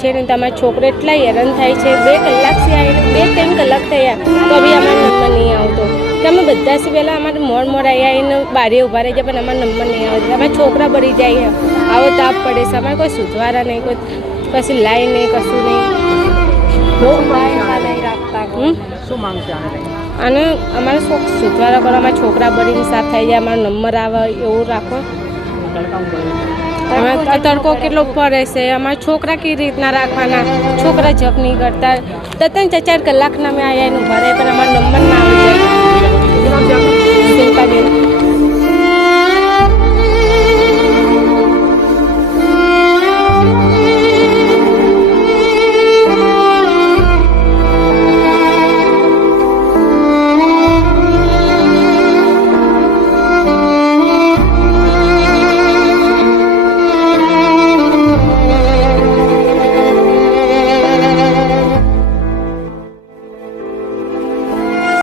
છે ને તમારા છોકરો એટલા હેરાન થાય છે 2 કલાકથી આવીને 2-3 કલાક થયા તો બી અમારો નંબર નહીં આવતો કે અમે બધાથી પહેલાં અમારે મોડ આવીને બારે ઊભા રહી જાય પણ અમારો નંબર નહીં આવતો અમારા છોકરા બળી જાય આવો તાપ પડે છે અમારે કોઈ સુધવારા નહીં કોઈ કશું લાઈ નહીં કશું નહીં નહીં રાખતા શું માંગ છે અને અમારે સુધવારા કરો અમારા છોકરા બળીને સાફ થઈ જાય અમારો નંબર આવે એવું રાખો તડકો કેટલો પડે છે અમારા છોકરા કેવી રીતના રાખવાના છોકરા જપ નહીં કરતા 3-4 કલાકના મેં આવ્યા એનું ભરે પણ અમારો નંબર ના આવે શિલ્પાબેન